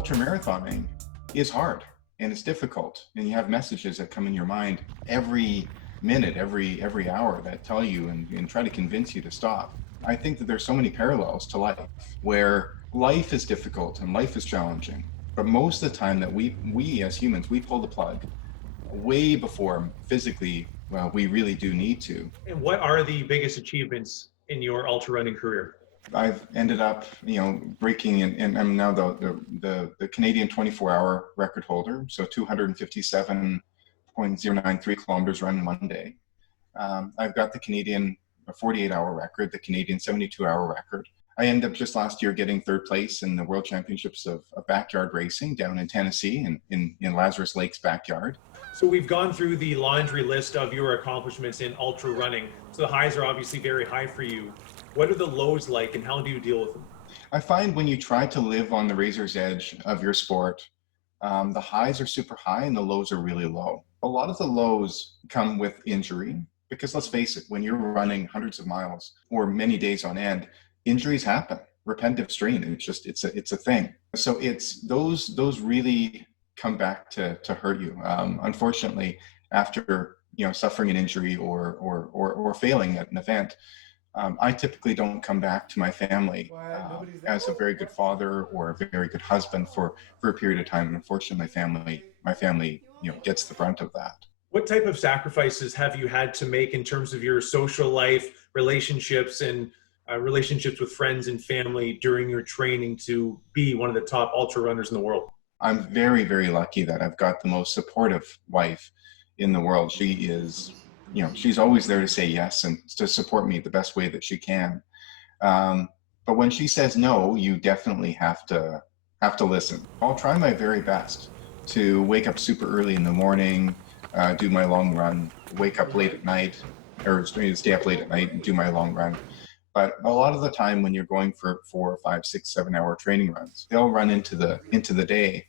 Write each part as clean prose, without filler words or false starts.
ultra marathoning is hard and it's difficult, and you have messages that come in your mind every minute, every hour that tell you and try to convince you to stop. I think that there's so many parallels to life, where life is difficult and life is challenging, but most of the time that we as humans, we pull the plug way before physically, well, we really do need to. And what are the biggest achievements in your ultra running career? I've ended up, breaking, and I'm now the Canadian 24-hour record holder. So 257.093 kilometers run in one day. I've got the Canadian 48-hour record, the Canadian 72-hour record. I ended up just last year getting third place in the World Championships of backyard racing down in Tennessee in Lazarus Lake's backyard. So we've gone through the laundry list of your accomplishments in ultra running. So the highs are obviously very high for you. What are the lows like, and how do you deal with them? I find when you try to live on the razor's edge of your sport, the highs are super high and the lows are really low. A lot of the lows come with injury, because let's face it, when you're running hundreds of miles or many days on end, injuries happen. Repetitive strain, it's a thing. So it's those really come back to hurt you. Unfortunately, after suffering an injury or failing at an event, I typically don't come back to my family as a very good father or a very good husband for a period of time. And unfortunately, my family gets the brunt of that. What type of sacrifices have you had to make in terms of your social life, relationships, and relationships with friends and family during your training to be one of the top ultra runners in the world? I'm very, very lucky that I've got the most supportive wife in the world. She is, she's always there to say yes and to support me the best way that she can. But when she says no, you definitely have to listen. I'll try my very best to wake up super early in the morning, do my long run, wake up late at night, or stay up late at night and do my long run. But a lot of the time when you're going for 4, 5, 6, 7 hour training runs, they'll run into the day.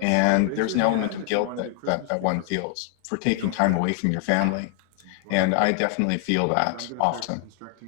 And there's an element of guilt that one feels for taking time away from your family. And I definitely feel that often.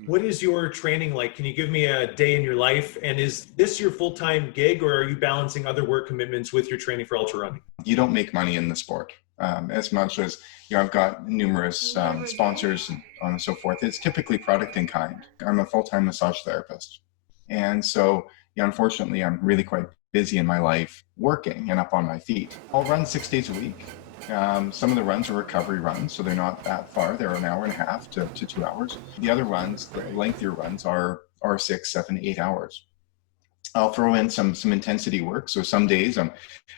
What is your training like? Can you give me a day in your life? And is this your full-time gig, or are you balancing other work commitments with your training for ultra running? You don't make money in the sport as much as, I've got numerous sponsors and on and so forth. It's typically product in kind. I'm a full-time massage therapist. And so, unfortunately, I'm really quite busy in my life working and up on my feet. I'll run 6 days a week. Some of the runs are recovery runs, so they're not that far. They're an hour and a half to 2 hours. The other runs, the lengthier runs, are 6, 7, 8 hours. I'll throw in some intensity work. So some days I'm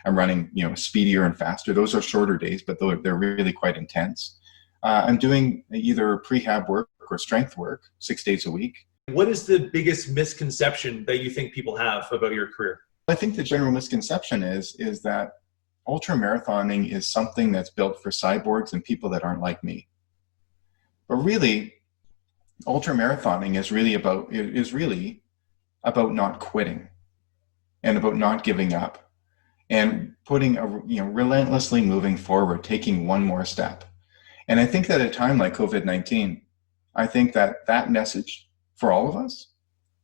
running, speedier and faster. Those are shorter days, but they're really quite intense. I'm doing either prehab work or strength work 6 days a week. What is the biggest misconception that you think people have about your career? I think the general misconception is that ultra marathoning is something that's built for cyborgs and people that aren't like me. But really, ultra marathoning is really about not quitting and about not giving up and putting relentlessly moving forward, taking one more step. And I think that at a time like COVID-19, I think that message for all of us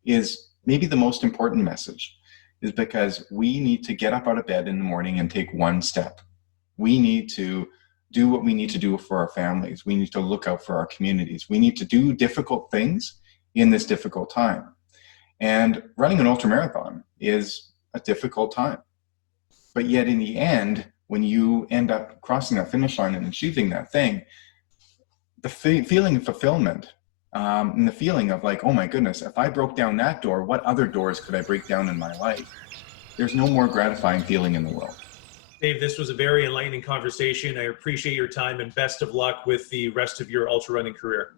is maybe the most important message, is because we need to get up out of bed in the morning and take one step. We need to do what we need to do for our families. We need to look out for our communities. We need to do difficult things in this difficult time. And running an ultramarathon is a difficult time. But yet in the end, when you end up crossing that finish line and achieving that thing, the feeling of fulfillment, and the feeling of like, oh my goodness, if I broke down that door, what other doors could I break down in my life? There's no more gratifying feeling in the world. Dave, this was a very enlightening conversation. I appreciate your time, and best of luck with the rest of your ultra running career.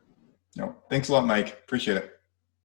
No, thanks a lot, Mike. Appreciate it.